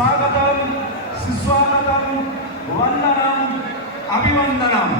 స్వాగతం, సుస్వాగతం, వందనం, అభివందనం.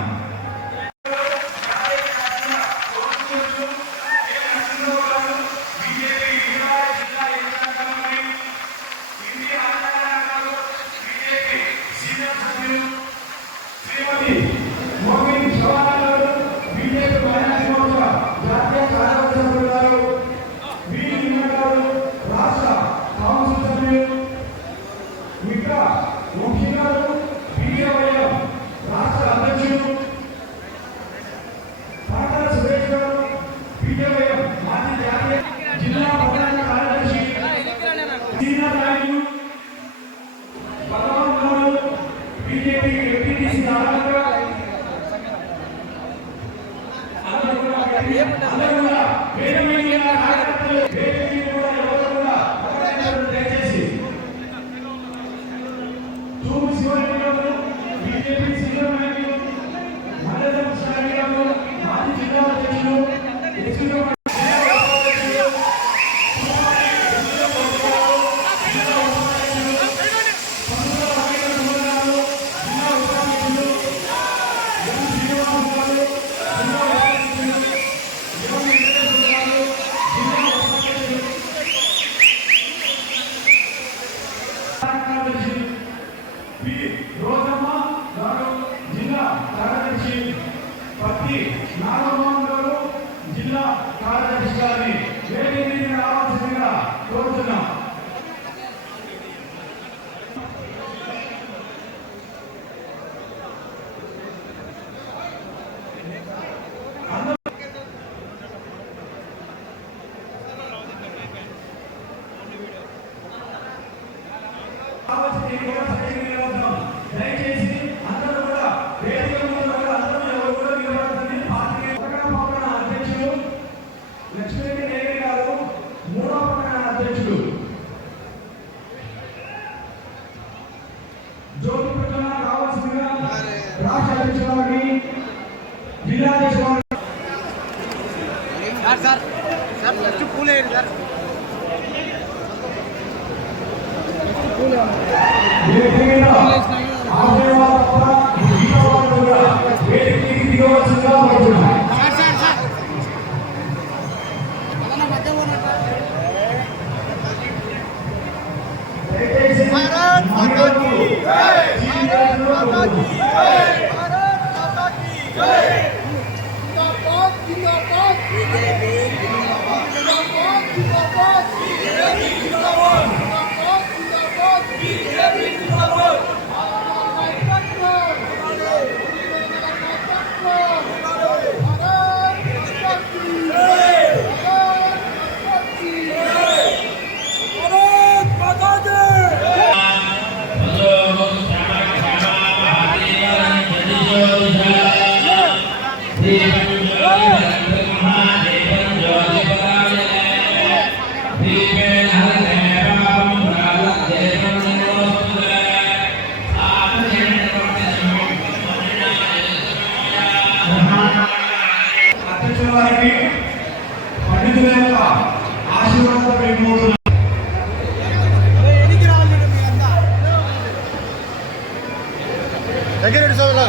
జిల్లా కార్యదర్శి గారిని వేదిక మీద రావాల్సిందిగా కోరుతున్నాం. దయచేసి అందరూ కూడా వేదిక ముందు అందరూ ఎవరు కూడా నిలబడుతుంది. పక్కన అధ్యక్షులు లక్ష్మీరెడ్డి నేరే గారు, మూడో పక్కన అధ్యక్షులు జ్యోతి ప్రజల కావాల్సిందిగా రాష్ట్ర అధ్యక్షులు గారిని, జిల్లా అధ్యక్షులు పండితుల యొక్క ఆశీర్వాదం దగ్గర సోదరా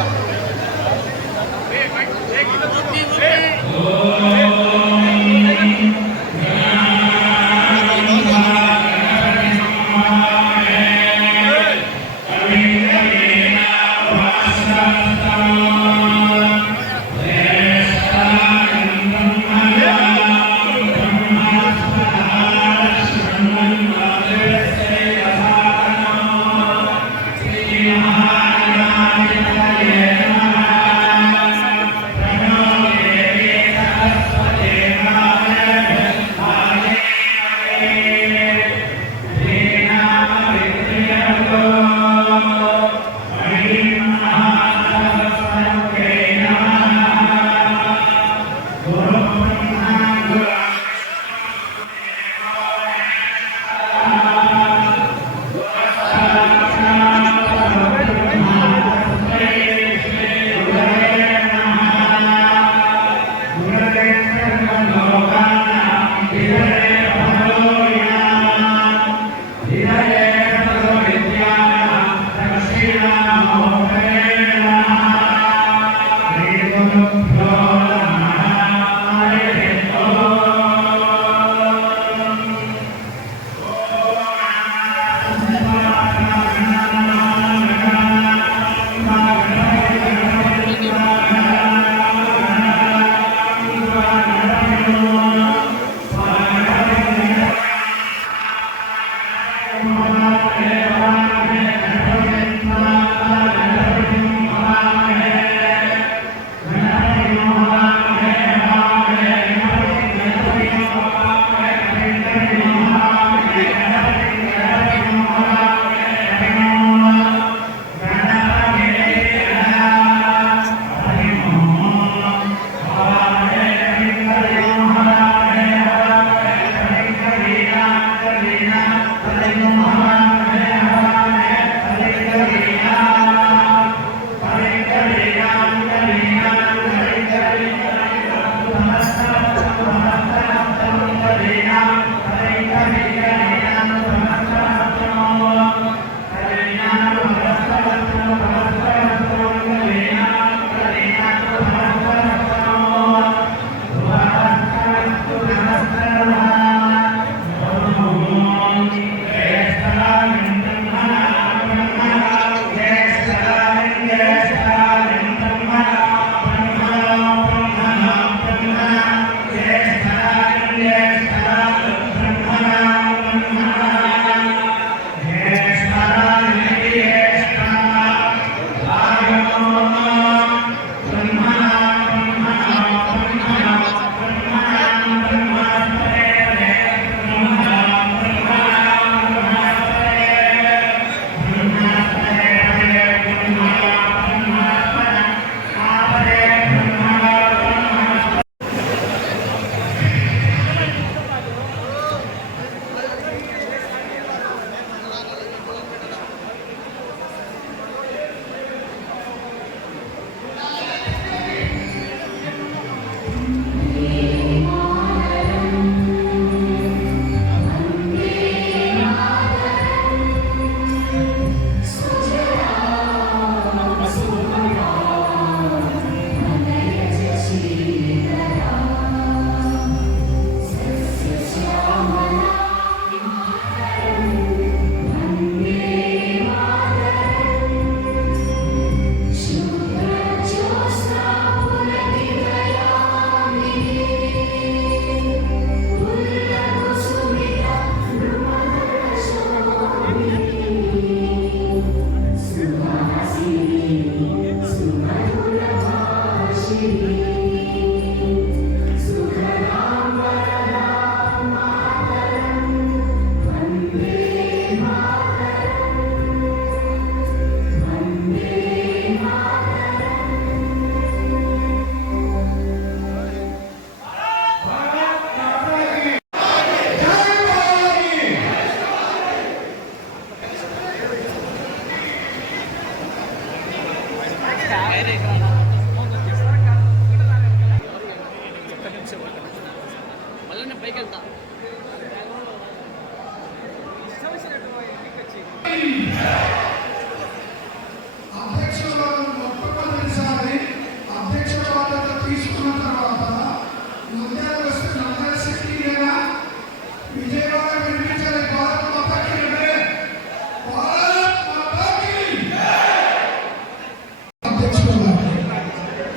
మళ్ళీ పైకి వెళ్తా అధ్యక్షులు మొట్టమొదటిసారి అధ్యక్ష బాధ్యత తీసుకున్న తర్వాత నంద్యాల వస్తే నంద్యాల శక్తి లేదా విజయవాడ వినిపించాలి. భారత్ మాతాకి భారత్ మాతాకి అధ్యక్షులు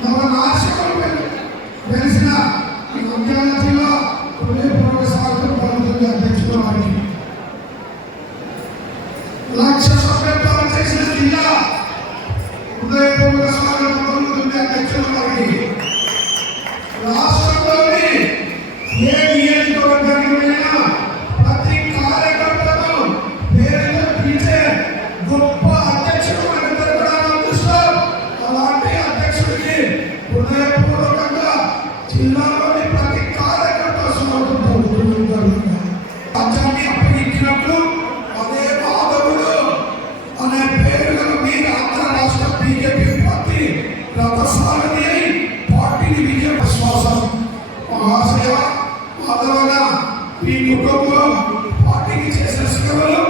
మన నాశకులు వెలిసిన నంద్యాల జిల్లా హృదయపూర్వక స్వాగతం పలుకుతుంది అధ్యక్షుల వారికి. లక్ష సభ్యత్వాలు చేసిన జిల్లా హృదయపూర్వక స్వాగతం పలుకుతుంది అధ్యక్షుల వారికి. రాష్ట్రంలోని ఏ నియోజకవర్గానికి వెళ్ళినా ప్రతి కార్యకర్తను పేరుతో పిలిచే గొప్ప అధ్యక్షుడు మనకు దొరకడం అదృష్టం. అలాంటి అధ్యక్షుడికి హృదయపూర్వకంగా జిల్లాలోని ప్రతి కార్యకర్త స్వాగతం పలుకుతున్నారు. రాజ్యాన్ని అప్పగించినట్లు అదే మాధవుడు అనే పేరు గల మీరు ఆంధ్ర రాష్ట్ర బీజేపీ పార్టీ రథసారథి అయి పార్టీని విజయ విశ్వాసం మహాశయ మాధవన ఈ కుటుంబం పార్టీకి చేసిన సేవలు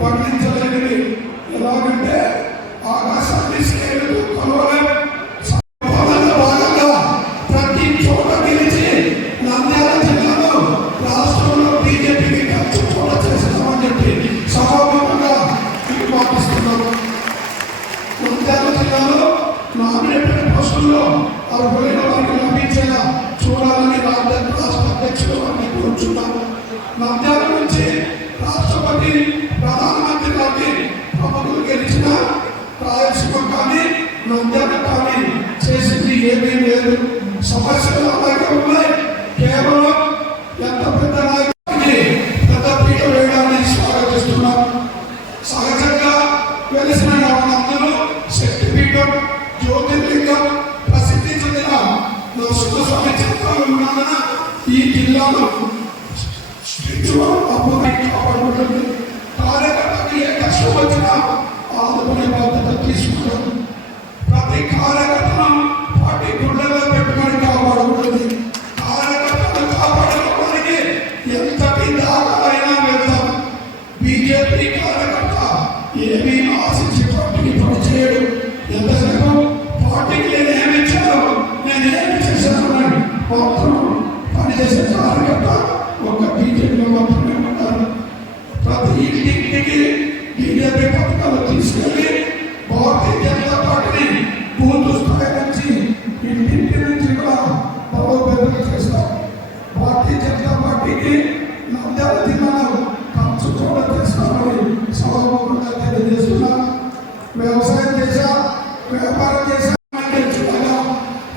వర్ణించలేనివి. ఎలాగంటే ఆకాశాన్ని స్కేలు కొలవలేం. భాగంగా ప్రతి చోట గెలిచి నంద్యాల జిల్లాలో రాష్ట్రంలో బీజేపీకి ఖర్చు కూడా చేస్తామని చెప్పి సభాముఖంగా మీకు పాటిస్తున్నాను. నంద్యాల జిల్లాలో నామినేటెడ్ పోస్టుల్లో అర్హులైన వారికి లభించేలా చూడాలని రాష్ట్ర అధ్యక్షులు వారిని కోరుచున్నాను. నంద్యాల నుంచి రాష్ట్రపతి ప్రధానమంత్రి గారిని ప్రముఖులు గెలిచిన రాయలసీమ కానీ నంద్యాల కానీ చేసింది ఏమీ లేదు. సమస్యలు అలాగే ఉన్నాయి. కేవలం ఎంత పెద్ద నాయకుడికి పెద్ద పీట వేయడాన్ని స్వాగతిస్తున్నాం. సహజంగా వెలిసిన నవనందులు శక్తిపీఠం జ్యోతిర్లింగం ప్రసిద్ధి చెందిన నరసింహస్వామి చిత్రాలు ఉన్నందున ఈ జిల్లాలో స్పిరిచువల్ అభివృద్ధి కాపాడుతుంది. కార్యకర్తకు ఏ కష్టం వచ్చినా ఆదుకునే బాధ్యత తీసుకుంటాం. ప్రతి కార్యకర్తను పార్టీ గుండెల్లో పెట్టుకొని కాపాడుకుంటుంది. కార్యకర్తను కాపాడుకోవడానికి ఎంతటి దాకా అయినా వెళ్తాం. బీజేపీ కార్యకర్త ఏమీ ఆశించి పార్టీకి పనిచేయడు. ఎంతసేపు పార్టీకి నేను ఏమి ఇచ్చాను, నేను ఏమి చేశాను మాత్రం పనిచేసే కార్యకర్త ఒక బీజేపీలో మాత్రమే ఉంటారు. ప్రతి ఇంటికి బీజేపీ పథకాలు తీసుకెళ్ళి భారతీయ జనతా పార్టీని బూత్ స్థాయి నుంచి ఇంటింటి నుంచి కూడా బలోపేతం చేస్తాం. భారతీయ జనతా పార్టీకి నంద్యాల జిల్లాలో ఖర్చు కూడా చేస్తామని సభాముఖంగా తెలియజేస్తున్నాం. వ్యవసాయం చేశా, వ్యాపారం చేశా,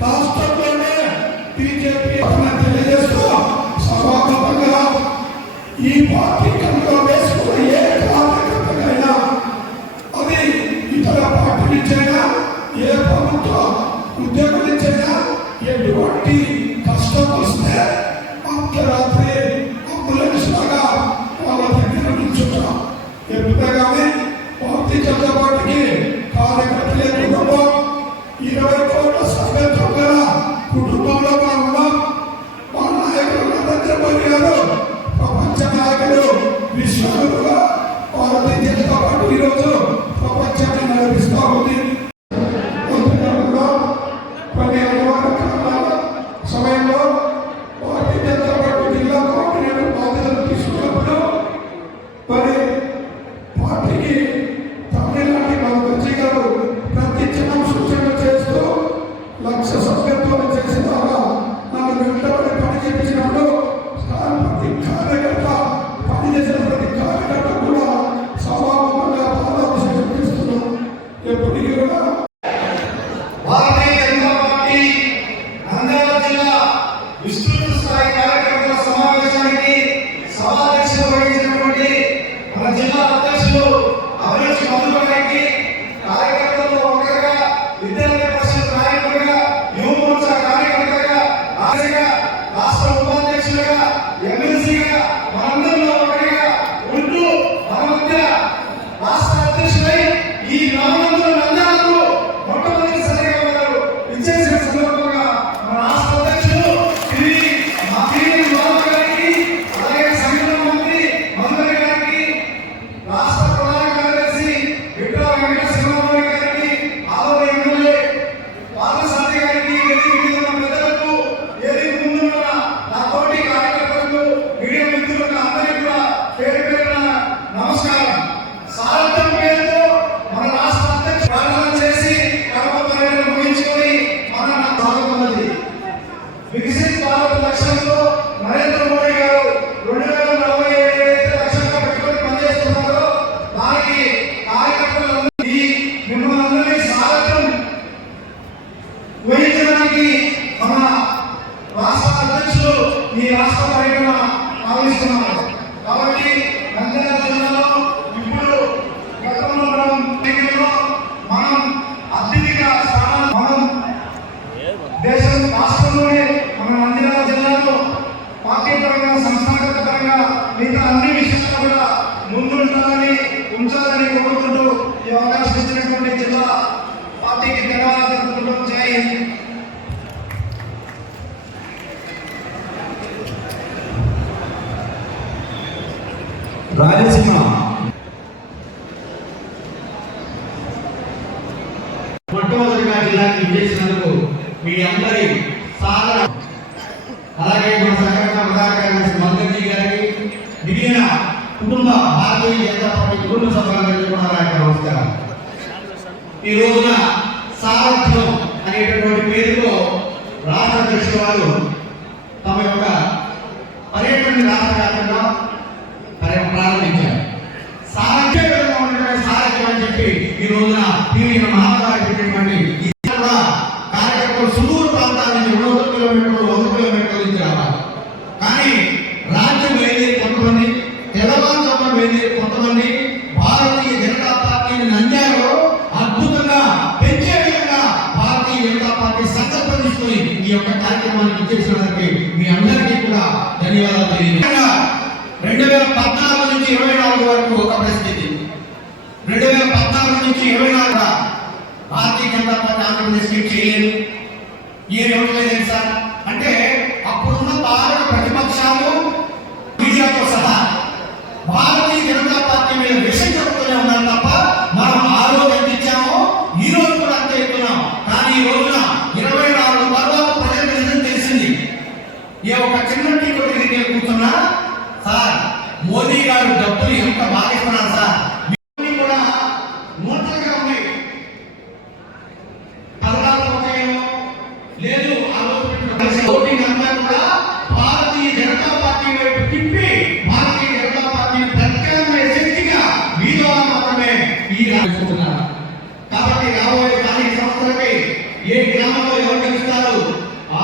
రాష్ట్రంలోనే బీజేపీ తెలియజేస్తూ సభాముఖంగా ఈ పార్టీ కంట్లో వేసుకున్న ఏ కార్యకర్తకైనా అది ఇతర పార్టీ నుంచైనా ఏ ప్రభుత్వ ఉద్యోగం నుంచైనా ఎటువంటి కష్టం వస్తే అర్ధరాత్రి అంబులెన్స్ లాగా వాళ్ళ దగ్గర నుంచుంటాం. ఎప్పుడే కానీ భారతీయ జనతా పార్టీకి కార్యకర్తలే కుటుంబం. 20 కోట్ల సభ్యత్వం గల కుటుంబంలో మనం ఉన్నాం. మా నాయకులు నరేంద్ర మోదీ గారు ప్రపంచ నాయకుడు, విశ్వగురుగా భారతీయ జనతా పార్టీ ఈరోజు ప్రపంచాన్ని నడిపిస్తూ ఉంది. కొన్ని అనివార్య కారణాల సమయంలో భారతీయ జనతా పార్టీ జిల్లా కోఆర్డినేటర్ బాధ్యతలు తీసుకున్నప్పుడు మరి పార్టీకి తమిళనాటి మంత్రి గారు ప్రతి చిన్న సూచనలు చేస్తూ లక్ష సభ్యత్వాలు చేసేదాకా నన్ను వెంటబడి పని చేయించినప్పుడు ప్రతి కార్యకర్త పనిచేసిన ప్రతి కార్యకర్త కూడా సభాముఖంగా పాదాభిషేకం చేస్తున్నాం. ఎప్పటికీ కూడా భారతీయ జనతా పార్టీ నంద్యాల జిల్లా విస్తృత స్థాయి కార్యకర్తల సమావేశానికి సభాధ్యక్షత వహించినటువంటి మన జిల్లా అధ్యక్షులు అభిరుచి మధుర గారికి, కార్యకర్తలు ఒకరిగా, విద్యార్థి పరిషత్ నాయకులుగా, యువ మోర్చా కార్యకర్తగా, రాష్ట్ర ఉపాధ్యక్షులుగా, ఎమ్మెల్సీగా మనందరిలో ఒకరిగా ఉంటూ మన మధ్య రాష్ట్ర అధ్యక్షులై ఈ గ్రామంలో నంద్యాలకు మీ అందరి సాధన, అలాగే మన సంఘటన ప్రధాన కార్యదర్శి మల్కజీ గారికి, మిగిలిన కుటుంబ భారతీయ జనతా పార్టీ కుటుంబ సభ్యులందరికీ కూడా నా యొక్క నమస్కారం. ఈ రోజున సారథ్యం అనేటటువంటి పేరుతో రాష్ట్ర అధ్యక్షుల వారు తమ యొక్క పర్యటన రాష్ట్ర వ్యాప్తంగా ప్రారంభించారు. సారథ్యం అని చెప్పి ఈ రోజున వివిధ మహారాజు ఈ కూడా కార్యక్రమం సుదూర ప్రాంతాల నుంచి 200 కిలోమీటర్లు 100 కిలోమీటర్ల నుంచి రావాలి. కానీ రాజ్యం బయలుదేరి కొంతమంది, తెలంగాణ బయలుదేరి కొంతమంది భారతీయ జనతా పార్టీని నంద్యాలలో అద్భుతంగా పెంచే విధంగా భారతీయ జనతా పార్టీ సంకల్పం తీసుకుని ఈ యొక్క కార్యక్రమాన్ని ఇచ్చేసినందుకు మీ అందరికీ కూడా ధన్యవాదాలు తెలియజేస్తున్నాను. 2014 నుంచి 24 వరకు ఒక పరిస్థితి, 2014 నుంచి 24 భారతీయ జనతా పార్టీ ఆంధ్రప్రదేశ్కి చేయలేదు. ఏమి ఇవ్వలేదు సార్ అంటే అప్పుడున్న భారత ప్రతిపక్షాలు మీడియాతో సహా భారతీయ జనతా పార్టీ మీద విషయం చెప్తూనే ఉన్నారు తప్ప మనం ఆ రోజు ఎంత ఇచ్చామో ఈ రోజు కూడా అంతే ఇస్తున్నాం. కానీ ఈ రోజున 24 తర్వాత ప్రజలకు నిజం తెలిసింది. ఏ ఒక చిన్న టీ కొట్టి దగ్గర కూర్చున్నా సార్ మోదీ గారు డబ్బులు ఎంత బాగా ఇస్తున్నారు సార్, కూడా నోట్లుగా ఉన్నాయి, పథకాలు ఉంటాయేమో లేదు. ఆ రోజు ఓటింగ్ అంతా కూడా భారతీయ జనతా పార్టీ వైపు తిప్పి భారతీయ జనతా పార్టీని ప్రత్యామ్నాయ శక్తిగా మీలో మాత్రమే ఈ రాజుకుంటున్నారు. కాబట్టి రాబోయే స్థానిక సంస్థలకి ఏ గ్రామంలో ఎవరు గెలుస్తారు,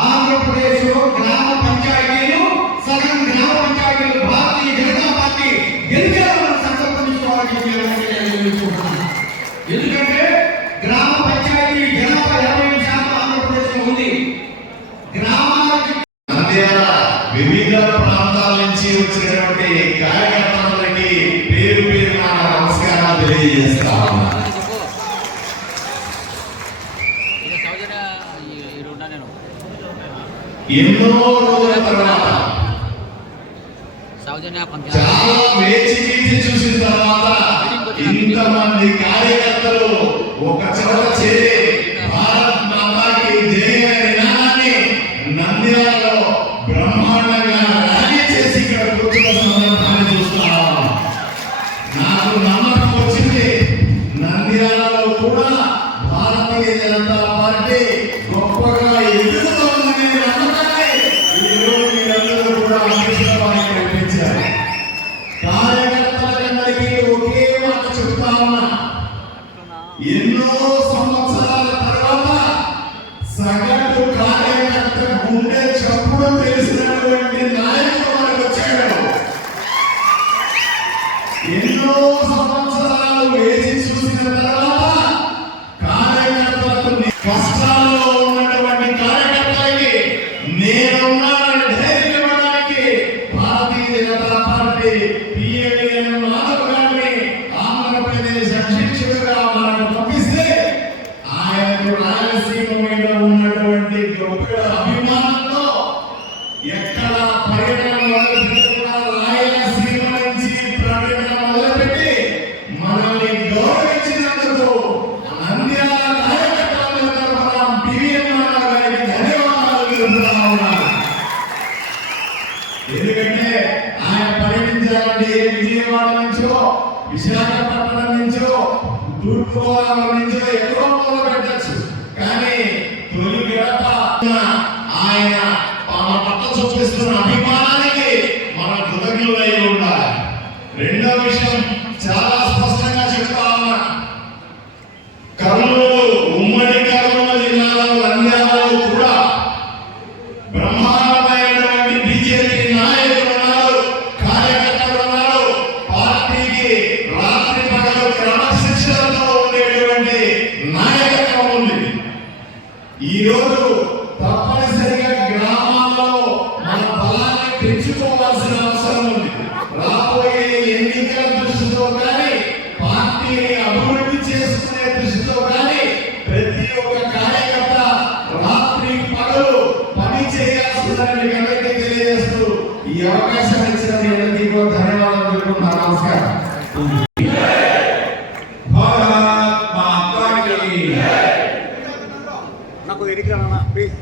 ఆంధ్రప్రదేశ్ లో గ్రామ పంచాయతీలు సగం గ్రామ పంచాయతీలు భారతీయ జనతా పార్టీ గెలిచేయాలని సంకల్పం తీసుకోవాలని ఎందుకంటే గ్రామ పంచాయతీ జనాభా 80% ఆంధ్రప్రదేశ్ లో ఉంది. గ్రామాలకి వివిధ ప్రాంతాల నుంచి వచ్చినటువంటి కార్యకర్తలకి పేరు పేరు నమస్కారాలు తెలియజేస్తా ఉన్నా. ఎన్నో రోజుల తర్వాత చాలా వేచి చూసిన తర్వాత ఇంతమంది కార్యకర్తలు ఒక చోట చేరి భారత్ మాతాకి జై అనే నినాదాన్ని నంద్యాలలో బ్రహ్మాండంగా ర్యాలీ చేసి ఇక్కడ కూర్చున్న సందర్భాన్ని చూస్తున్నాం. నాకు నమ్మకం వచ్చింది, నంద్యాలలో కూడా భారతీయ జనతా పార్టీ గొప్పగా ఎదుగుతోందనే నమ్మకాన్ని ఈరోజు మీరందరూ కూడా అదృష్టంగా కనిపించారు. కార్యకర్తలందరికీ ఒకే మాట చెప్తా ఉన్నా, ఎన్నో సంవత్సరాల తర్వాత సగటు కార్యకర్త గుండె చప్పుడు తెలిసినటువంటి నాయకుడు మనకు వచ్చాడు. ఎన్నో సంవత్సరాలు వేచి చూసిన తర్వాత కార్యకర్తలకు కష్టాల్లో ఉన్నటువంటి కార్యకర్తలకి నేనున్నానని ధైర్యం ఇవ్వడానికి భారతీయ జనతా పార్టీ పిఎల్ఎన్ మాధవ్ గారిని ఆంధ్రప్రదేశ్ అధ్యక్షుడిగా మనకు పంపిస్తే ఆయనకు రాయలసీమ మీద ఉన్నటువంటి గొప్ప అభిమానంతో ఎక్కడ పర్యటన మొదలుపెట్టినా రాయలసీమ నుంచి పర్యటన మొదలుపెట్టి మనల్ని గౌరవించినందుకు నంద్యాల కార్యకర్తల తరఫున పిఎన్ మాధవ్ గారికి ధన్యవాదాలు తెలుపుతా ఉన్నారు. ఎందుకంటే ఆయన పర్యటించాలంటే విజయవాడ నుంచో విశాఖపట్నం నుంచో తూర్పుగోదావరి నుంచో ఎక్కడో మొదలు పెట్టచ్చు. కానీ తొలి గడప ఆయన మన పట్ల చూపిస్తున్న అభిమానానికి మన కృతజ్ఞులై ఉండాలి. రెండో విషయం చాలా స్పష్టంగా చెప్తా ఉన్నా, కర్నూలు ఉమ్మడి కర్నూలు జిల్లాలో నంద్యాలలో కూడా బ్రహ్మాండమైనటువంటి బీజేపీ నాయకులు ఉన్నారు, కార్యకర్తలు ఉన్నారు. పార్టీకి రాత్రి పగలు క్రమశిక్షణతో ఉండేటువంటి నాయకత్వం ఉంది. ఈ రోజు తప్పనిసరిగా గ్రామాల్లో మన బలాన్ని పెంచుకోవాల్సిన అవసరం ఉంది. రాబోయే ఎన్నికల దృష్టితో కానీ పార్టీని అభివృద్ధి చేసుకునే దృష్టితో కానీ ప్రతి ఒక్క కార్యకర్త రాత్రి పగలు పని చేయాల్సిందని ఎవరికి తెలియజేస్తూ ఈ అవకాశం ఇచ్చిన మీ అందరికీ ధన్యవాదాలు తెలుపుకుంటున్నాను. నమస్కారం. భారత్ మాతాకి కొద్దిగా ఎడికి రానా ప్లీజ్.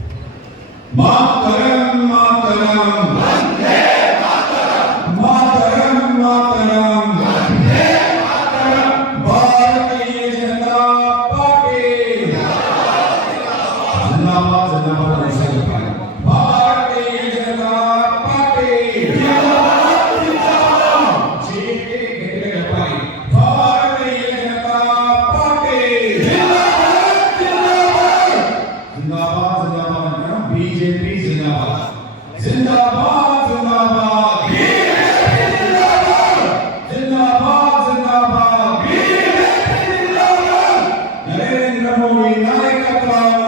మాతరం మాతరం వందే మాతరం మాతరం మాతరం వందే మాతరం భారతీయ జనతా పార్టీ జిందాబాద్ జిందాబాద్ నిశాంపాలి భారతీయ జనతా పార్టీ జిందాబాద్ జిందాబాద్ జీకే గట్టిగా చెప్పాలి భారతీయ జనతా పార్టీ జిందాబాద్ జిందాబాద్ జిందాబాద్ జిందాబాద్ बीजेपी जिंदाबाद जिंदाबाद जिंदाबाद बीजेपी जिंदाबाद जिंदाबाद जिंदाबाद बीजेपी जिंदाबाद नरेंद्र मोदी नायकत्వం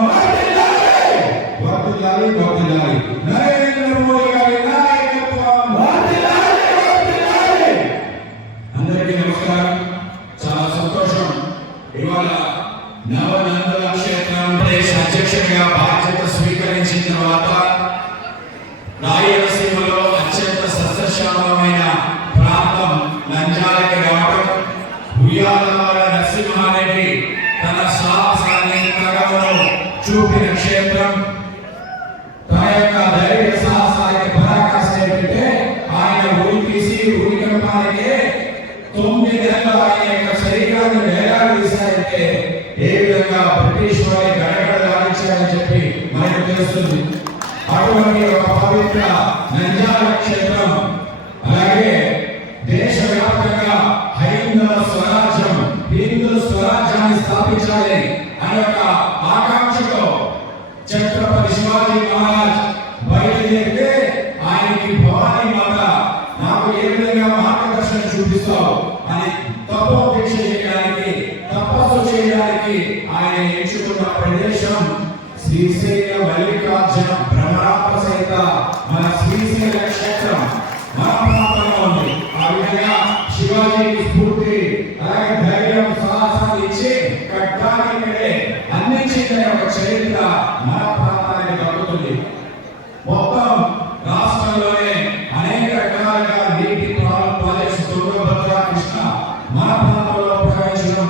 వర్ధిల్లాలి వర్ధిల్లాలి నరేంద్ర మోడీ గారి నాయకత్వం వర్ధిల్లాలి. అందరికీ నమస్కారం. చాలా సంతోషం. ఇవాళ నవనందన క్షేత్రం దేశ అధ్యక్షుడిగా బాధ్యత స్వీకరించిన తర్వాత రాయలసీమలో అత్యంత సస్యశ్యామలమైన ప్రాంతం నంద్యాలకి రావడం, ఉయ్యాలవాడ నరసింహారెడ్డి తన సాహసాన్ని ప్రగమను చూపిన క్షేత్రం, తన యొక్క ధైర్య సాహసానికి పరాకాష్ఠ ఏంటంటే ఆయన ఊరి తీసి ఊరి కంపానికి 9 నెలలు ఆయన యొక్క శరీరాన్ని వేలాడదీశారంటే ఏ విధంగా బ్రిటిష్ వారి గడగడలాడించారని చెప్పి మనకు తెలుస్తుంది. అటువంటి ఒక పవిత్ర నంద్యాల క్షేత్రం, అలాగే దేశవ్యాప్తంగా హైందవ స్వరాజ్యం హిందూ స్వరాజ్యాన్ని స్థాపించాలి అనే ఒక ఆకాంక్షతో ఛత్రపతి శివాజీ మహారాజ్ బయలుదేరితే ఆయనకి భవానీ మాత నాకు ఏ విధంగా మార్గదర్శనం చూపిస్తావు అని తపోదీక్ష చేయడానికి తపస్సు చేయడానికి ఆయన ఎంచుకున్న ప్రదేశం శ్రీశైల మల్లికార్జున భ్రమరాంబ సహిత మన శ్రీశైల క్షేత్రం మన ప్రాంతంలో ఉంది. ఆ విధంగా శివాజీకి స్ఫూర్తి, అలాగే ధైర్యం సాహసాన్ని ఇచ్చి కట్టానికడే అందించిన ఒక చరిత్ర మన ప్రాంతానికి దక్కుతుంది. మొత్తం రాష్ట్రంలోనే అనేక రకాలుగా నీటి ప్రాజెక్ట్స్ తుంగభద్ర కృష్ణ మన ప్రాంతంలో ప్రవహించడం,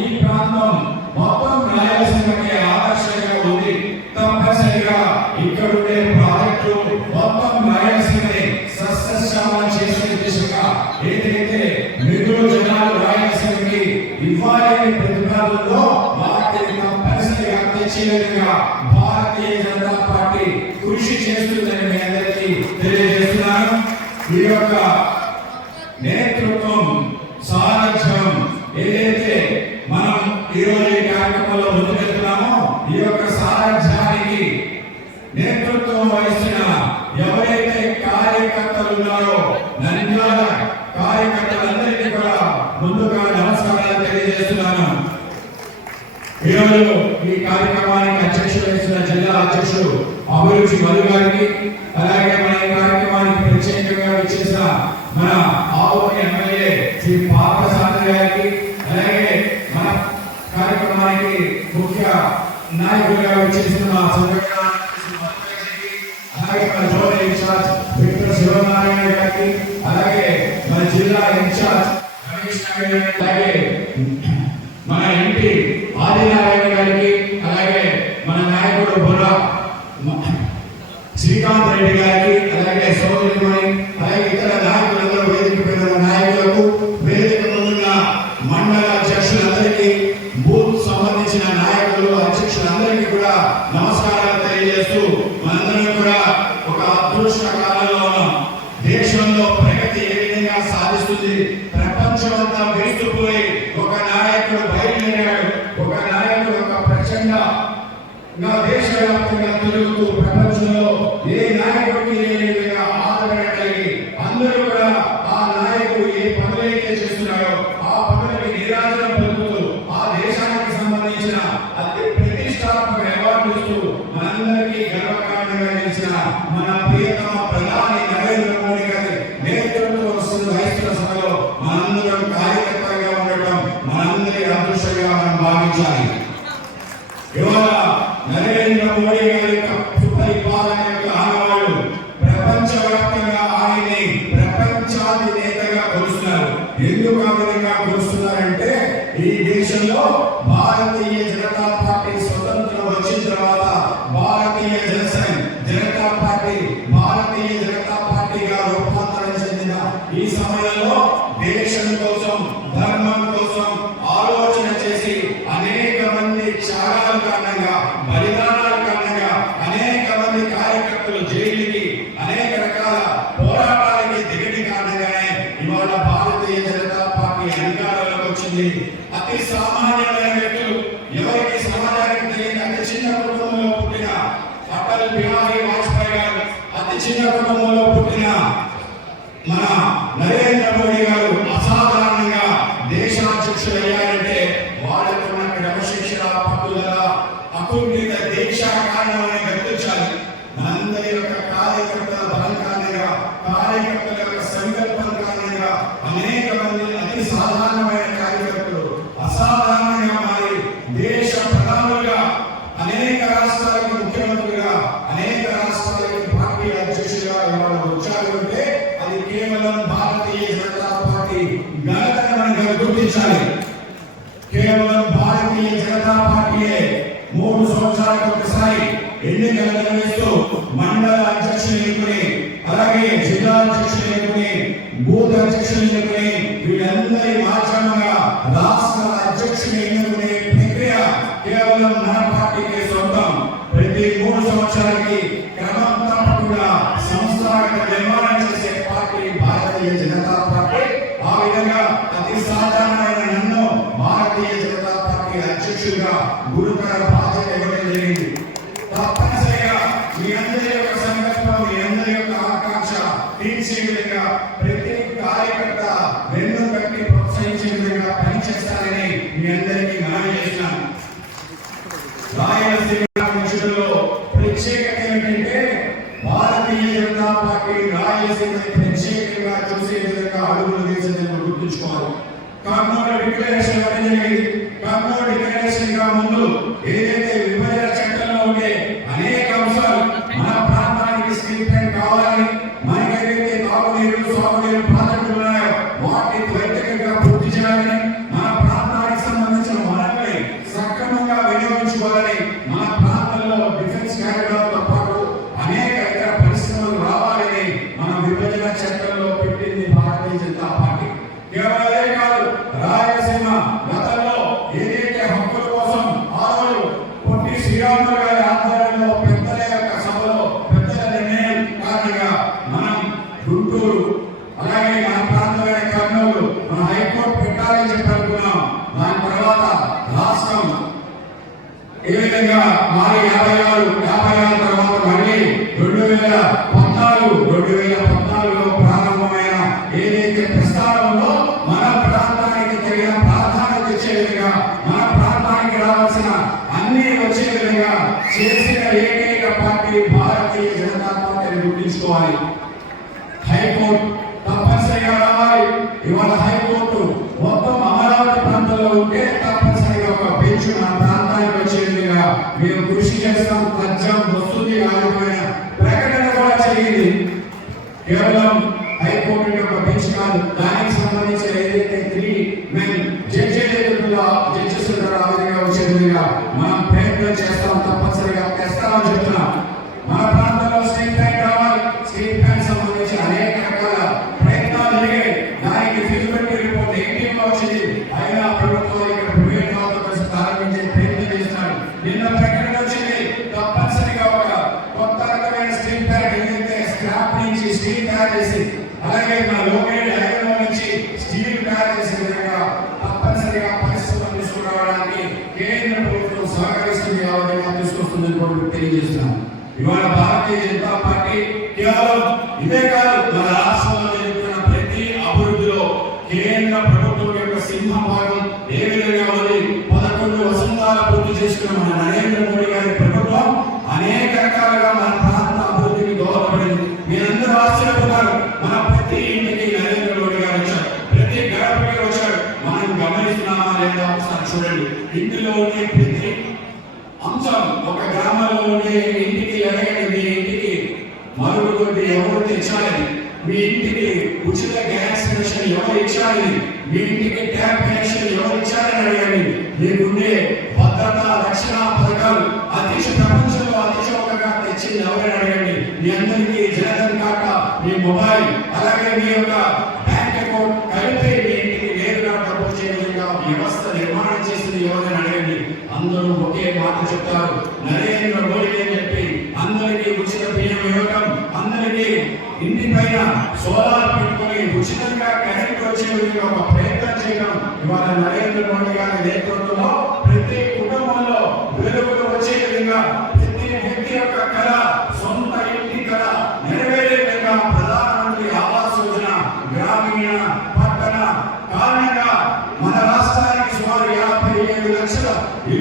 ఈ ప్రాంతం మొత్తం రాయలసీమకి ఆదర్శంగా ఉంది. తప్పనిసరిగా ఇక్కడుండే ప్రాజెక్టులు మొత్తం రాయలసీమని సస్యశ్యామలం చేసే దిశగా ఏదైతే మిగులు జనాలు రాయలసీమకి ఇవ్వాలని ప్రతిపాదనలో వాటిని తప్పనిసరిగా తెచ్చే విధంగా భారతీయ జనతా పార్టీ కృషి చేస్తుందని మీ అందరికీ తెలియజేస్తున్నాను. ఈ యొక్క నేతృత్వం సారథ్యం ఏదైతే మనం ఈ రోజు ఈ కార్యక్రమంలో ముందుకెళ్తున్నామో ఈ యొక్క సారథ్యానికి నేతృత్వం వహిస్తున్న ఎవరైతే కార్యకర్తలు ఉన్నారో నంద్యాల కార్యకర్తలందరికీ కూడా ముందుగా నమస్కారాలు తెలియజేస్తున్నాను. ఈరోజు ఈ కార్యక్రమానికి అధ్యక్షత వహిస్తున్న జిల్లా అధ్యక్షుడు అభిరుచి మధు గారికి, అలాగే మన ఈ కార్యక్రమానికి ప్రత్యేకంగా విచ్చేసిన మన ఆవుని ఎమ్మెల్యే శ్రీ పార్థసారథి గారికి, అలాగే మన కార్యక్రమానికి ముఖ్య నాయకులుగా విచ్చేస్తున్న అలాగే మన జోనల్ ఇన్ఛార్జ్ విక్టర్ శివనారాయణ గారికి, అలాగే మన జిల్లా ఇన్ఛార్జ్ రమేష్ నాయుడు, అలాగే మన ఎంపీ ఆదినారాయణ గారికి, అలాగే మన నాయకుడు బుర్రా శ్రీకాంత్ రెడ్డి గారికి, అలాగే సోదరిమణి, అలాగే ఇతర నాయకులందరూ వేదిక మీద నాయకులకు, వేదిక ముందున్న మండల అధ్యక్షులందరికీ, బూత్ సంబంధించిన నాయకులు అధ్యక్షులందరికీ కూడా నమస్కారాలు తెలియజేస్తూ మనందరం కూడా ఒక అదృష్ట కాలంలో ఉన్నాం. దేశంలో ప్రగతి ఏ విధంగా సాధిస్తుంది, ప్రపంచం అంతా వేస్తుపోయి ఒక నాయకుడు బయలుదేరాడు. ఒక నాయకుడు ఒక ప్రచండ దేశవ్యాప్తంగా తిరుగుతూ ప్రపంచంలో ఏ నాయకుడికి లేని విధంగా ఆదరణ కలిగి అందరూ కూడా ఆ నాయకుడు ఏ పనులైతే చేస్తున్నారో ఆ పనులకి నీరాజనం పలుకుతూ ఆ దేశానికి సంబంధించిన అతి ప్రతిష్టాత్మక అవార్డు ఇస్తూ మనందరికీ గర్వకారణంగా నిలిచిన మన ప్రియతమ ప్రధాని నరేంద్ర మోడీ గారి నేతృత్వం వహిస్తున్న సభలో మనందరం కార్యకర్తగా ఉండటం మనందరి అదృష్టంగా మనం భావించాలి. ఇవాళ నరేంద్ర మోడీ గారి సుపరిపాలన యొక్క ఆనవాళ్లు ప్రపంచవ్యాప్తంగా ఆయన్ని ప్రపంచాధినేతగా కొలుస్తున్నారు. ఎందుకు ఆ విధంగా కొలుస్తున్నారంటే ఈ దేశంలో భారతీయ జనతా పార్టీ స్వతంత్రం వచ్చిన తర్వాత చిన్న కుటుంబంలో పుట్టిన మన నరేంద్ర మోడీ గారు అసాధారణంగా దేశాధ్యక్షుడు అయ్యారంటే వాళ్ళకున్న క్రమశిక్షణ, పట్టుదల, అకుంఠిత దీక్ష కారణమని గుర్తించాలి. మనందరి యొక్క కార్యకర్తల బలం కారణంగా, కార్యకర్తల యొక్క సంకల్పం కారణంగా అనేక మంది అతి సాధారణమైన కార్యకర్తలు అసాధారణంగా మారి దేశ ప్రధానులుగా, అనేక రాష్ట్రాలకు ముఖ్యమంత్రులుగా, అనేక రాష్ట్రాలకు పార్టీ అధ్యక్షులుగా ఇవాళ వచ్చారంటే అది కేవలం భారతీయ జనతా పార్టీ ఘనతను మనం గుర్తించాలి. కేవలం భారతీయ జనతా పార్టీయే 3 సంవత్సరాలకు ఒకసారి ఎన్నికలు నిర్వహిస్తూ మండల అధ్యక్షులు ఎన్నుకుని, అలాగే జిల్లా అధ్యక్షులు ఎన్నుకుని, బూత్ అధ్యక్షులు ఎన్నుకుని, వీళ్ళందరి మాధ్యమంగా రాష్ట్ర అధ్యక్షులు ఎన్నుకునే ప్రక్రియ కేవలం మన పార్టీకి సొంతం. ప్రతి 3 సంవత్సరాలకి క్రమం తప్పకుండా సంస్థాగత నిర్మాణం చేసే పార్టీ భారతీయ జనతా పార్టీ. ఆ విధంగా అతి సాధారణమైన నన్ను భారతీయ జనతా పార్టీ అధ్యక్షుడిగా గురుతర బాధ్యత ఇవ్వడం జరిగింది. తప్పనిసరిగా మీ అందరి యొక్క సంకల్పం, మీ అందరి యొక్క ఆకాంక్ష తీర్చే విధంగా ప్రతి కార్యకర్త వెన్ను కట్టి ప్రోత్సహించే విధంగా పనిచేస్తారని మీ అందరికీ మనవి చేస్తున్నాను. రాయలసీమ విషయంలో ప్రత్యేకత ఏమిటంటే భారతీయ జనతా పార్టీ రాయలసీమ ప్రత్యేకంగా చూసే విధంగా అడుగులు వేసేందుకు గుర్తుంచుకోవాలి. కర్నూలు డిక్లరేషన్ ఇవ్వడం జరిగింది. కర్నూలు డిక్లరేషన్ గా ముందు ఏదైతే విభజన చట్టంలో ఉండే అనేక అంశాలు, మన ప్రాంతానికి స్టీల్ ప్లాంట్ కావాలని, మనకి ఏదైతే తాగునీరు, సాగునీరు ప్రాజెక్టులు ఉన్నాయో వాటిని త్వరితగతిగా పూర్తి చేయాలని, మన ప్రాంతానికి సంబంధించిన వనరుల్ని సక్రమంగా వినియోగించుకోవాలని, మన ప్రాంతంలో డిఫెన్స్ కారిడార్తో పాటు అనేక ఇతర పరిశ్రమలు రావాలని మన విభజన చట్టంలో పెట్టింది భారతీయ జనతా పార్టీ. కేవలం అదే కాదు, రాయలసీమ గతంలో ఏదైతే హక్కుల కోసం ఆ రోజు పొట్టి శ్రీరాములు గారి ఆధ్వర్యంలో పెద్దల యొక్క సభలో పెద్దల నిర్ణయం కారణంగా మనం గుంటూరు, అలాగే మన ప్రాంతమైన కర్నూలు మన హైకోర్టు పెట్టాలని చెప్పి అనుకున్నాం. దాని తర్వాత రాష్ట్రం ఏ విధంగా మారి 56 తర్వాత మళ్ళీ 2014లో ప్రారంభమైన ఏదైతే ప్రస్తావనలో మన ప్రాంతానికి తగిన ప్రాధాన్యత ఇచ్చే విధంగా, మన ప్రాంతానికి రావాల్సిన అన్ని వచ్చే విధంగా చేసిన ఏకైక పార్టీ భారతీయ జనతా పార్టీని గుర్తించుకోవాలి. హైకోర్టు తప్పనిసరిగా రావాలి. ఇవాళ హైకోర్టు మొత్తం అమరావతి ప్రాంతంలో ఉంటే తప్పనిసరిగా ఒక బెంచ్ మన ప్రాంతానికి వచ్చే విధంగా మేము కృషి చేస్తాం. తథ్యం వస్తుంది ఆగిపోయిన ప్రకటన కూడా జరిగింది. కేవలం హైకోర్టు యొక్క బెంచ్ కాదు, దానికి సంబంధించిన ఏదైతే 3 మెన్ జడ్జెస్ ఉంటారో ఆ విధంగా వచ్చే విధంగా మనం ప్రయత్నం చేస్తాం. తప్పనిసరిగా తెస్తామని చెప్తున్నాం. మన ప్రాంతంలో స్టీల్ ప్లాంట్ రావాలి. స్టీల్ ప్లాంట్ సంబంధించి అనేక రకాల ప్రయత్నాలు జరిగాయి. దానికి ఫిజిబిలిటీ రిపోర్ట్ 18 లో వచ్చింది. అయినా ప్రభుత్వం ఇక్కడ ప్రైవేట్ వాళ్ళతో కలిసి ప్రారంభించే ప్రయత్నం చేస్తున్నారు. నిన్న ప్రకటన వచ్చింది. తప్పనిసరిగా ఒక కొత్త రకమైన స్టీల్ ప్లాంట్ ఏదైతే స్క్రాప్ నుంచి స్టీల్ తయారు చేసి, అలాగే మన లోకేట్ ఐరన్ నుంచి స్టీల్ తయారు చేసే విధంగా తప్పనిసరిగా పరిశ్రమలు తీసుకురావడానికి కేంద్ర ప్రభుత్వం సహకరిస్తుంది. ఆ విధంగా తీసుకొస్తుందని కూడా తెలియజేస్తున్నాం. ఇవాళ భారతీయ జనతా పార్టీ కేవలం ఇదే కాదు, మన రాష్ట్రంలో జరుగుతున్న ప్రతి అభివృద్ధిలో కేంద్ర ప్రభుత్వం యొక్క సింహభాగం ఏ విధంగా ఉంది. 11 వసంతాల పూర్తి చేసుకున్న మన నరేంద్ర మోడీ గారి ప్రభుత్వం అనేక రకాలుగా మన ప్రాంత అభివృద్ధికి దోహదపడింది. మీరందరూ ఆశ్చర్యపోతారు. మన ప్రతి ఇంటికి నరేంద్ర మోడీ గారు వచ్చారు, ప్రతి గడపకి వచ్చారు. మనం గమనిస్తున్నామా లేదా ఒకసారి చూడండి. ఇంటిలో ఉండే ప్రతి అంశం, ఒక గ్రామంలో ఉండే ఇంటికి ఎదగండి, మీ ఇంటికి మరుగుదొడ్డి ఎవరు తెచ్చాలని, మీ ఇంటికి ఉచిత గ్యాస్ కనెక్షన్ ఎవరు ఇచ్చారని, మీ ఇంటికి ట్యాప్ కనెక్షన్ ఎవరు ఇచ్చారని అడగండి. మీకుండే భద్రతా రక్షణ పథకాలు ప్రపంచంలో అతిశోకంగా తెచ్చింది ఎవరైనా అడగండి. మీ అందరికీ జనధన్ ఖాతా, మీ మొబైల్, అలాగే మీ యొక్క బ్యాంక్ అకౌంట్ కలిపి మీ ఇంటికి నేరుగా డబ్బు వచ్చే విధంగా వ్యవస్థ నిర్మాణం చేసింది ఎవరైనా అడగండి. అందరూ ఒకే మాట చెప్తారు, నరేంద్ర మోడీ అని చెప్పి. అందరికీ ఉచిత బియ్యం ఇవ్వడం, అందరికీ ఇంటి పైన సోలార్ పెట్టుకుని ఉచితంగా కరెంట్ వచ్చే విధంగా ఒక ప్రయత్నం చేయడం ఇవాళ నరేంద్ర మోడీ గారి నేతృత్వంలో ప్రతి కుటుంబంలో వెలుగులు వచ్చే విధంగా ప్రతి వ్యక్తి యొక్క కళ, సొంత ఇంటి కళ నెరవేర్చే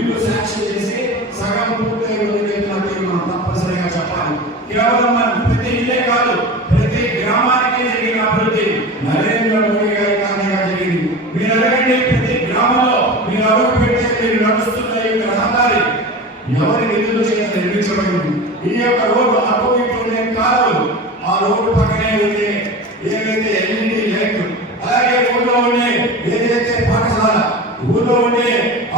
బిల్లు శాంక్షన్ చేసి సగం పూర్తయి ముందుకెళ్తున్నట్టు మనం తప్పనిసరిగా చెప్పాలి. కేవలం మన ప్రతి ఇల్లే కాదు, ప్రతి గ్రామానికి జరిగిన అభివృద్ధి నరేంద్ర మోడీ గారి కారణంగా జరిగింది. మీరు అడగండి, ప్రతి గ్రామంలో మీరు అడుగు పెడితే మీరు నడుస్తున్న ఈ రహదారి ఎవరి నిధులు చేత నిర్మించబడింది? ఈ యొక్క రోడ్డు అటు ఇటు ఉండే కాలువలు, ఆ రోడ్డు పక్కనే ఉండే ఏవైతే ఎల్ఈడి లైట్లు, అలాగే ఊళ్ళో ఉండే ఏదైతే పాఠశాల, ఊళ్ళో ఉండే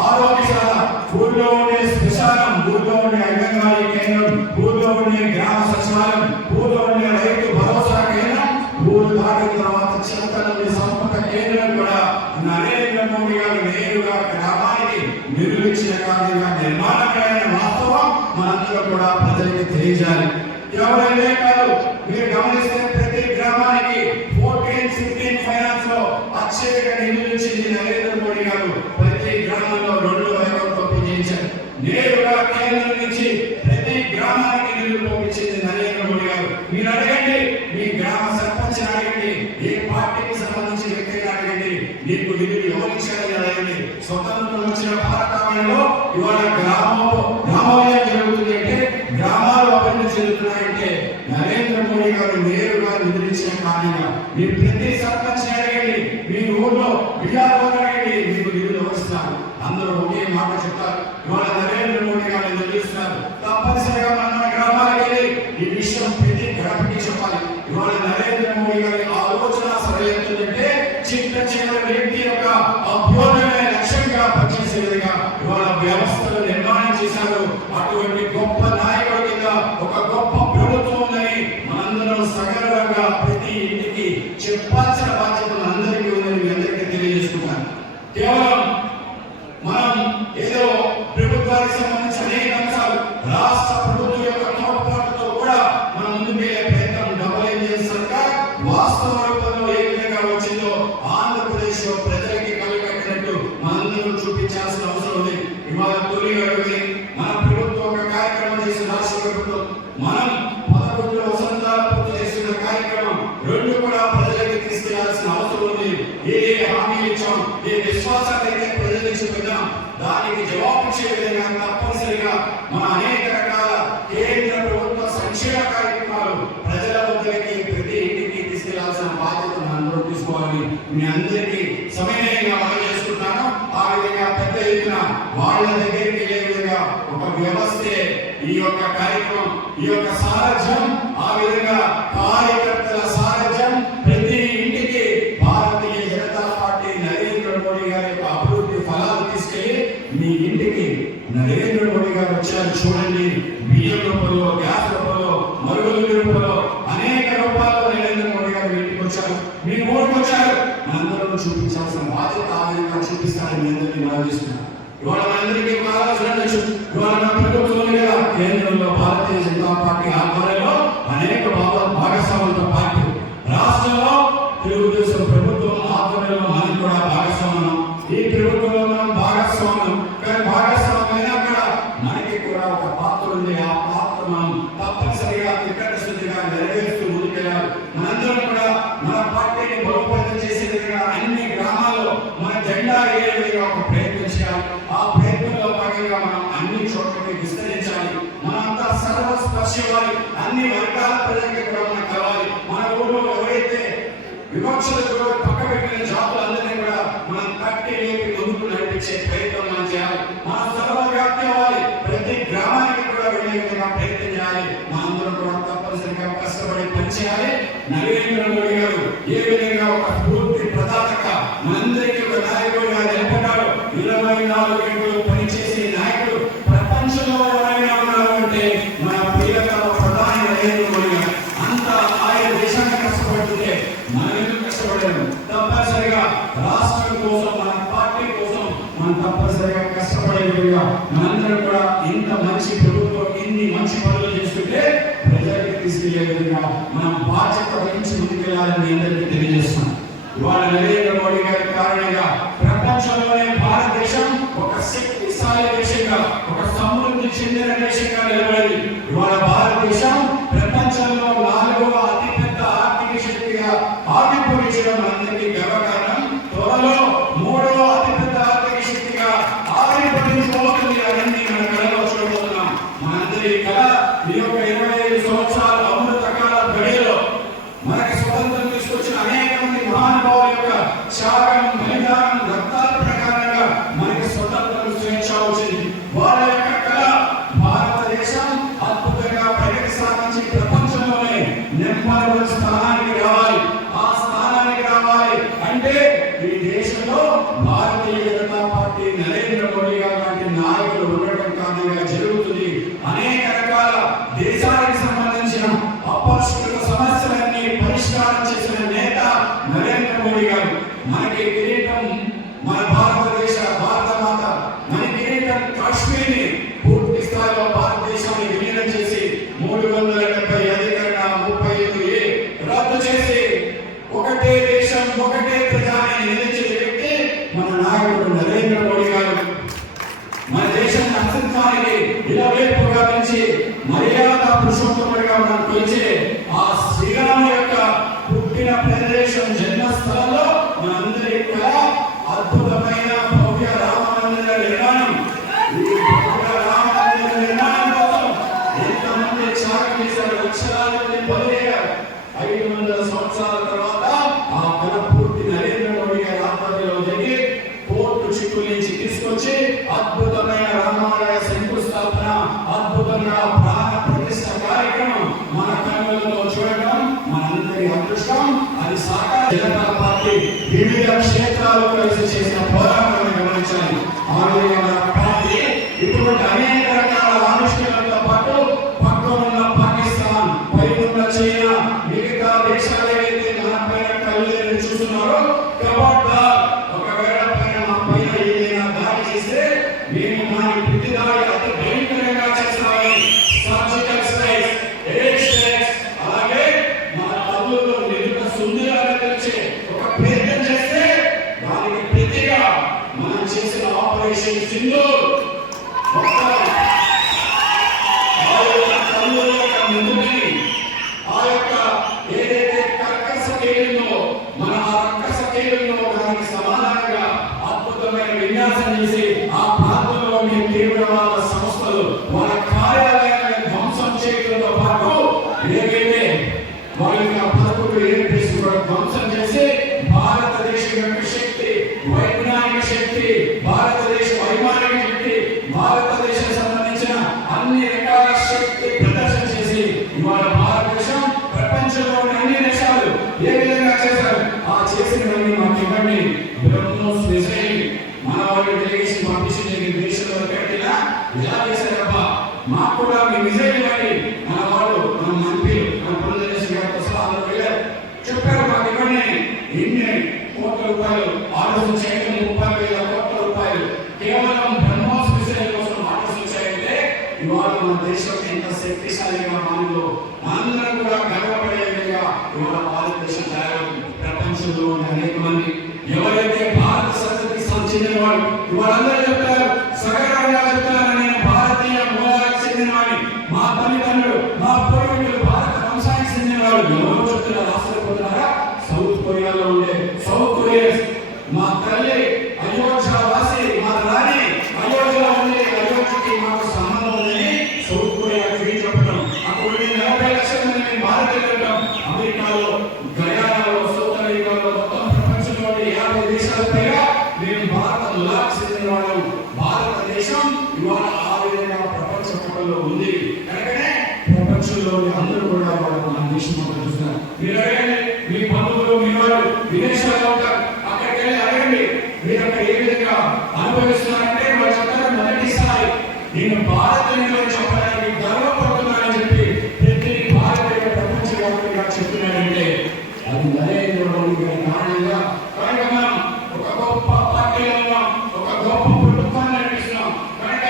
ఆరోగ్యశాల, ఊళ్ళో ఉండే శ్మశానం, ఊళ్ళో ఉండే అంగన్వాడీ కేంద్రం, ఊళ్ళో ఉండే గ్రామ సచివాలయం, ఊళ్ళో ఉండే రైతు భరోసా కేంద్రం, ఊరు దాటిన తర్వాత చెత్తల సంపద కేంద్రం కూడా నరేంద్ర మోడీ గారు నేరుగా గ్రామానికి నిర్మించిన కారణంగా నిర్మాణమైన వాస్తవం మనందరూ కూడా ప్రజలకు తెలియజేయాలి. ఎవరైనా కాదు, మీరు గమనిస్తే ప్రతి గ్రామానికి 14-15 ఫైనాన్స్ లో అత్యధిక నిధులు ఇచ్చింది నరేంద్ర మోడీ గారు. ప్రతి గ్రామంలో 2 వైపులు పంపించారు. నేరుగా కేంద్రం నుంచి ప్రతి గ్రామానికి నిధులు పంపించింది నరేంద్ర మోడీ గారు. మీరు అడగండి, మీ గ్రామ సర్పంచ్ అడగండి, ఏ పార్టీకి సంబంధించిన వ్యక్తిని అడగండి, నీకు నిధులు ఎవరు ఇచ్చారని అడగండి. స్వతంత్రం వచ్చిన భారతావనిలో ఇవాళ గ్రామాలయం జరుగుతుంది అంటే, గ్రామాలు అభివృద్ధి చెందుతున్నాయంటే నరేంద్ర మోడీ గారు నేరుగా నిధులించిన కారణంగా. మీరు ప్రతి సర్పంచ్ అడగండి, మీ ఊళ్ళో బిల్లాలు అడగండి, మీకు నిధులు వస్తున్నారు. అందరూ ఒకే మాట చెప్తారు, ఇవాళ నరేంద్ర మోడీ గారు నిధులిస్తున్నారు. తప్పనిసరిగా మన గ్రామాలకు వెళ్ళి ఈ విషయం ప్రతి గడపకి చెప్పాలి. ఇవాళ నరేంద్ర మోడీ గారి ఆలోచన సరైనదంటే చిన్న చిన్న వ్యక్తి యొక్క అభ్యుదయ లక్ష్యంగా పనిచేసే విధంగా ఇవాళ వ్యవస్థలు నిర్మాణం చేశారు. అటువంటి గొప్ప నాయకుడి కింద ఒక గొప్ప ప్రభుత్వం ఉందని మనందరం సగర్వంగా ప్రతి ఇంటికి చెప్పాల్సిన బాధ్యత మనందరికీ ఉందని మీ అందరికీ తెలియజేసుకుంటాను. కేవలం మనం ఏదో ప్రభుత్వానికి సంబంధించిన అనేక అంశాలు, రాష్ట్ర ప్రభుత్వం యొక్క తోడ్పాటుతో కూడా మనం ముందుకెళ్లే ప్రయత్నం డబుల్ ఇంజిన్ సర్కార్ వాస్తవ రూపంలో ఏ విధంగా వచ్చిందో ఆంధ్రప్రదేశ్ లో ప్రజలకి కలిగట్టినట్టు మనందరూ చూపించాల్సిన అవసరం ఉంది. ఇవాళ తొలి అడుగుని మన ప్రభుత్వం ఒక కార్యక్రమం చేసిన రాష్ట్ర ప్రభుత్వం, మనం 11 వసంతాలు పూర్తి చేస్తున్న కార్యక్రమం 2 కూడా ప్రజలకి తీసుకెళ్లాల్సిన అవసరం ఉంది. ఏ హామీలు ఇచ్చాం, ఏ విశ్వాసాలు అయితే ప్రజలకు చూపించాం, దానికి జవాబిచ్చే విధంగా తప్పనిసరిగా మన అనేక రకాల కేంద్ర ప్రభుత్వ సంక్షేమ కార్యక్రమాలు ప్రజల వద్దకి ప్రతి ఇంటికి తీసుకెళ్లాల్సిన బాధ్యత అందరూ తీసుకోవాలి. మీ అందరికీ సమయంగా మనం చేసుకుంటున్నాను. ఆ విధంగా పెద్ద ఎత్తున వాళ్ళ దగ్గరికి వెళ్ళే విధంగా ఒక వ్యవస్థే ఈ యొక్క కార్యక్రమం, ఈ యొక్క సారథ్యం, ఆ విధంగా కార్యకర్తల సారథ్యం ప్రతి ఇంటికి భారతీయ జనతా పార్టీ నరేంద్ర మోడీ గారి యొక్క అభివృద్ధి ఫలాలు తీసుకెళ్లి మీ ఇంటికి నరేంద్ర మోడీ గారు వచ్చారు చూడండి. బియ్యం రూపంలో, గ్యాస్ రూపంలో, మరుగుదొడ్డి రూపంలో అనేక రూపాల్లో నరేంద్ర మోడీ గారు ఇంటికి వచ్చారు, మీ ఊరికి వచ్చారు. మనందరూ చూపించాల్సిన బాధ్యత ఆ విధంగా చూపిస్తారని మీ అందరికీ భావిస్తున్నాను. ఇవాళ మనందరికీ ఒక ఆలోచన ఉండొచ్చు, ఇవాళ మన ప్రభుత్వం కదా కేంద్రంలో భారతీయ జనతా పార్టీ ఆధ్వర్యంలో అనేక భాగస్వాములతో పాటు రాష్ట్రంలో తెలుగుదేశం ప్రభుత్వం ఆధ్వర్యంలో మనం కూడా భాగస్వామ్యం. ఈ ప్రభుత్వంలో మనం భాగస్వామ్యం, కానీ భాగస్వామ్యం అక్కడ మనకి కూడా ఒక పాత్ర ఉంది. ఆ పాత్ర మనం తప్పనిసరిగా టికెట్ శుద్ధిగా నెరవేరుస్తూ ముందుకెళ్ళాలి. మనందరం కూడా మన పార్టీని బలోపేతం చేసే విధంగా అన్ని గ్రామాల్లో మన జెండా ఏ విధంగా ఒక ప్రయత్నం చేయాలి. ఆ ప్రయత్నంలో భాగంగా మనం అన్ని చోట్లకి విస్తరించాలి. మనంతా సర్వస్పర్శివ్వాలి. అన్ని వర్గాల ప్రజలకి కూడా మనం కలవాలి. మన ఊళ్ళో ఎవరైతే వివక్షలకు పక్క పెట్టిన జాతులందరినీ కూడా మనం కట్టి లేపి ముందుకు నడిపించే ప్రయత్నం మనం చేయాలి. మన సర్వవ్యాప్తి అవ్వాలి. ప్రతి గ్రామానికి కూడా వెళ్ళే విధంగా ప్రయత్నం చేయాలి. మనందరం కూడా తప్పనిసరిగా కష్టపడి పనిచేయాలి. నరేంద్ర మోడీ గారు ఏ విధంగా ఒక పూర్తి ప్రదాతగా మనందరికీ ఒక నాయకుడిగా నిలబడ్డాడు. 24 గంటలు పనిచేసే నాయకుడు ప్రపంచంలో ఎవరైనా ఉన్నారు అంటే మన ప్రియతమ ప్రధాని నరేంద్ర మోడీ గారు. అంత ఆయన దేశాన్ని కష్టపడుతుంటే మనం ఎందుకు కష్టపడలేము? తప్పనిసరిగా రాష్ట్రం కోసం, మన పార్టీ కోసం మనం తప్పనిసరిగా కష్టపడే విధంగా మనందరం కూడా ఇంత మంచి ప్రభుత్వం ఇన్ని మంచి పనులు చేస్తుంటే ప్రజలకు తీసుకెళ్లే విధంగా మనం బాధ్యత వహించి ముందుకెళ్లాలని అందరికీ తెలియజేస్తున్నాం. ఇవాళ నరేంద్ర మోడీ గారి కారణంగా ప్రపంచంలోనే భారతదేశం ఒక శక్తిశాలి దేశంగా, ఒక సమృద్ధి చెందిన దేశంగా నిలబడింది. ఇవాళ భారతదేశం ప్రపంచంలో 4వ అతిపెద్ద ఆర్థిక శక్తిగా ఆవిర్భవించడం అందరికీ గర్వకారణం. త్వరలో 3వ అతిపెద్ద ఆర్థిక శక్తిగా ఆవిర్భవించబోతుంది నాయకులు ఉండటం కారణంగా జరుగుతుంది. అనేక రకాల దేశానికి సంబంధించిన అపరిష్కృత సమస్యలన్నీ పరిష్కారం చేసిన నేత నరేంద్ర మోడీ గారు. మనకి కిరీటం మన భారత మాత, మన కిరీటం కాశ్మీర్ని పూర్తి స్థాయిలో భారతదేశాన్ని విలీనం చేసి 370 అధికరణ 35A రద్దు చేసి ఒకటే దేశం ఒకటే ప్రజాని నిలిచిన వ్యక్తి మన నాయకుడు నరేంద్ర మోడీ గారు. మన దేశం అస్తిత్వానికి ఇలవేపుగా నుంచి మర్యాద పురుషోత్తముడిగా మనం పిలిచే ఆ శ్రీరాము యొక్క పుట్టిన ప్రదేశం జన్మస్థలంలో మనందరికీ కూడా అద్భుతమైన భవ్య రామ మందిర నిర్మాణం. ఈ భవ్య రామ మందిర నిర్మాణం కోసం ఎంతమంది త్యాగం చేశారు, లక్షలాది మంది బలయ్యారు. 500 సంవత్సరాల తర్వాత ఆ పూర్తి నరేంద్ర మోడీ గారి ఆధ్వర్యంలో జరిగి కోర్టు చిక్కుల నుంచి తీసుకొచ్చి అద్భుతమైన రామాలయ శంకుస్థాపన, అద్భుతంగా ప్రాణ ప్రతిష్ఠ కార్యక్రమం మన కన్నులతో చూడటం మనందరి అదృష్టం. అది సాకార జనతా పార్టీ వివిధ క్షేత్రాల్లో కలిసి చేసిన పోరాటాలను గమనించాలి. మన పార్టీ ఇటువంటి అనేక రకాల ఆవిష్కరణలతో పాటు పక్కనున్న పాకిస్తాన్, పైనున్న చైనా, మిగతా దేశాలు ఏవైతే మన పైన కళ్ళని చూస్తున్నారో కబడ్దార్, ఒకవేళ పైన మా పైన ఏదైనా దాడి చేస్తే మేము దాని ప్రతి దాడి అతి భయంకరంగా చేస్తామని సర్జికల్ స్ట్రైక్స్, ఎయిర్ స్ట్రైక్స్, అలాగే మన తల్లుల్లో నిరుత సుందరాలు తెలిసే ఒక ప్రయత్నం చేస్తే దానికి ప్రతిగా మనం చేసిన ఆపరేషన్ సింధూర్ ధ్వంసం చేసి భారతదేశం యొక్క శక్తి, వైజ్ఞానిక శక్తి, భారతదేశ వైమానిక శక్తి, భారతదేశం సంబంధించిన అన్ని రకాల శక్తి ప్రదర్శన చేసి ఇవాళ భారతదేశం ప్రపంచంలోని అన్ని దేశాలు ఏ విధంగా చేశారు ఆ చేసినవన్నీ మాకు ఇవ్వండి. బ్రహ్మోస్ మిసైల్ మన వాళ్ళు డెలిగేషన్ పంపించి దేశంలో కట్టినా ఇలా చేశారబ్బా, మాకు కూడా మీ మిసైల్ ఇవ్వండి. మన వాళ్ళు మన మంత్రులు మన ప్రజాదేశం గారితో సహా వెళ్ళారు, చెప్పారు మాకు ఇవ్వండి. ఎన్ని కోట్ల రూపాయలు ఆలోచన చేయడం, 30,000 కోట్ల రూపాయలు కేవలం బ్రహ్మోస్ మిసైల్ కోసం ఆలోచన చేయాలంటే ఇవాళ మన దేశం ఎంత శక్తిశాలిగా మారిందో అందరం కూడా గర్వపడే విధంగా ఇవాళ భారతదేశం తయారవుతుంది. ప్రపంచంలో అనేక మంది ఎవరైతే భారత సంస్కృతికి చెందిన వాళ్ళు వాళ్ళందరూ చెప్తారు, సగర్వంగా చెప్తారు, నేను భారతీయ మూలాలకు చెందిన వాడిని, మా తల్లిదండ్రులు మా పూర్వీకులు భారత వంశానికి చెందిన వాళ్ళు. ఎవరు చెప్తున్నారు ఆశ్చర్యపోతున్నారా? సౌత్ కొరియాలో ఉండే సౌత్ కొరియన్స్, మా తల్లి అయోధ్య వాసి, మా రాణి అయోధ్యలో ఉండే, అయోధ్యకి మాకు సంబంధం ఉందని సౌత్ కొరియాకి చెప్పడం. అక్కడ 40 లక్షల మంది భారతీయులు ఉంటాం. అమెరికాలో, గయానాలో, సౌత్ అమెరికాలో, మొత్తం ప్రపంచంలోని 50 దేశాల పైగా మేము భారత మూలాలకు చెందిన వాళ్ళు. భారతదేశం ఇవాళ ఆ విధంగా ప్రపంచ పటంలో ఉంది. కనుకనే ప్రపంచంలోని అందరూ కూడా మన దేశం చూస్తున్నారు. మీరు అడగండి, మీ బంధువులు మీ వాళ్ళు విదేశాల్లో ఉంటారు, అక్కడికి వెళ్ళి అడగండి మీరు అక్కడ ఏ విధంగా అనుభవిస్తున్నారంటే వాళ్ళు చెప్తారు, మొదటిసారి నేను భారతీయులు చెప్పడానికి గర్వపడుతున్నానని చెప్పి ప్రతి భారతీయ ప్రపంచవ్యాప్తంగా చెప్తున్నారంటే అది నరేంద్ర మోడీ గారి కారణంగా. కనుక మనం ఒక గొప్ప పార్టీలో ఉన్నాం, ఒక గొప్ప ప్రభుత్వాన్ని నడిపిస్తున్నాం. కనుక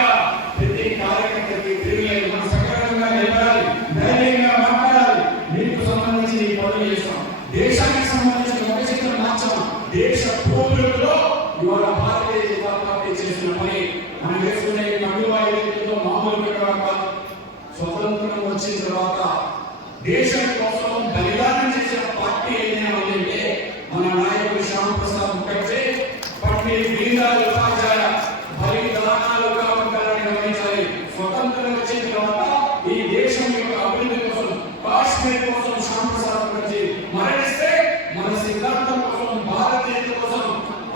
ప్రతి కార్యకర్తకి తిరిగి మనం సక్రమంగా నిలబడాలి, ధైర్యంగా మాట్లాడాలి. మీకు సంబంధించి ఈ పనులు చేస్తాం, దేశానికి సంబంధించిన ఒక చిత్రం మార్చాం. దేశ పూర్వీకుల్లో ఇవాళ భారతీయ జనతా పార్టీ చేసిన పని మనం వేసుకునే కండువాయితో మామూలుగా కాదు. స్వతంత్రం వచ్చిన తర్వాత దేశం కోసం బలిదానం చేసిన పార్టీ ఏదైనా ఉందంటే మన నాయకుడు శ్యామ్ ప్రసాద్ ముఖర్జీ, పండిట్ దీన్ దయాళ్ ఉపాధ్యాయ బలిదానాలుగా ఉంటారని గమనించాలి. స్వతంత్రం వచ్చిన తర్వాత ఈ దేశం యొక్క అభివృద్ధి కోసం, కాశ్మీర్ కోసం శ్యామ్ ప్రసాద్ ముఖర్జీ మరణిస్తే మన సిద్ధాంతం కోసం, భారతీయత కోసం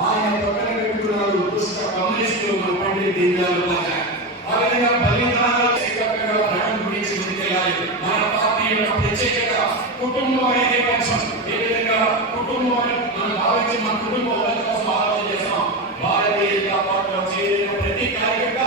ఆయన పక్కన పెట్టుకున్నారు దుష్ట కమ్యూనిస్టులు మన పండిట్ దీన్ దయాళ్ ఉపాధ్యాయ. ఆ విధంగా బలిదానాలు సిద్ధంగా రణం గురించి ముందుకెళ్ళాలి. మన పార్టీ యొక్క ప్రత్యేకత కుటుంబం అనేది పక్షం. ఏ విధంగా కుటుంబం మనం భావించి మన కుటుంబం కోసం ఆలోచన చేస్తాం. భారతీయ జనతా పార్టీలో చేరిన ప్రతి కార్యకర్త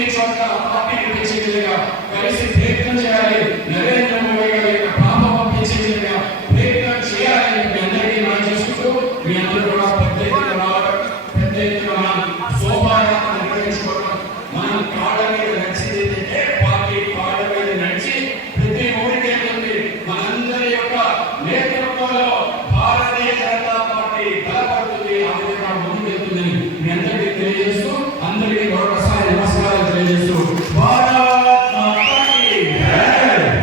అన్ని చోట్ల పార్టీని పెంచే విధంగా కలిసి ప్రయత్నం చేయాలి. నరేంద్ర మోడీ గారి యొక్క ప్రభావం పెంచే విధంగా ప్రయత్నం చేయాలని మీ అందరికీ మనం చేసుకుంటూ మీ అందరూ కూడా పెద్ద ఎత్తున మనం శోభాయాత్ర నిర్వహించుకోవడం, మనం కాళ్ళ మీద నడిచేది పార్టీ కాళ్ళ మీద నడిచి ప్రతి ఊరికేంటి మనందరి యొక్క నేతృత్వంలో భారతీయ జనతా పార్టీ బలపడుతుంది, ఆ విధంగా ముందుకెళ్తుందని మీ అందరికీ తెలియజేస్తూ అందరికీ మరొకసారి నమస్కారాలు తెలియజేస్తూ భారత్ మాతాకి జై,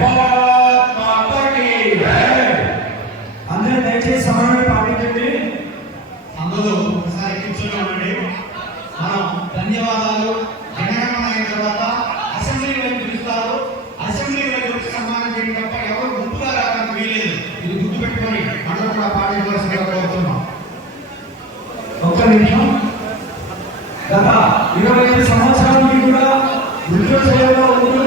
భారత్ మాతాకి జై. అందరూ దయచేసి సమన్వయం పాటించండి. అందరూ ఒకసారి కూర్చున్నామండి. మనం ధన్యవాదాలు జనగణమన అయిన తర్వాత అసెంబ్లీ వైపు పిలుస్తారు. అసెంబ్లీ వైపు సన్మానం చేయడం తప్ప ఎవరు గుంపుగా రావడానికి వీలేదు. ఇది గుర్తుపెట్టుకొని అందరూ కూడా పాటించవలసిందిగా కోరుతున్నాం. ఒక్క నిమిషం. గత 25 సంవత్సరాల నుండి కూడా వృద్ధుల సేవలో ఉంటూ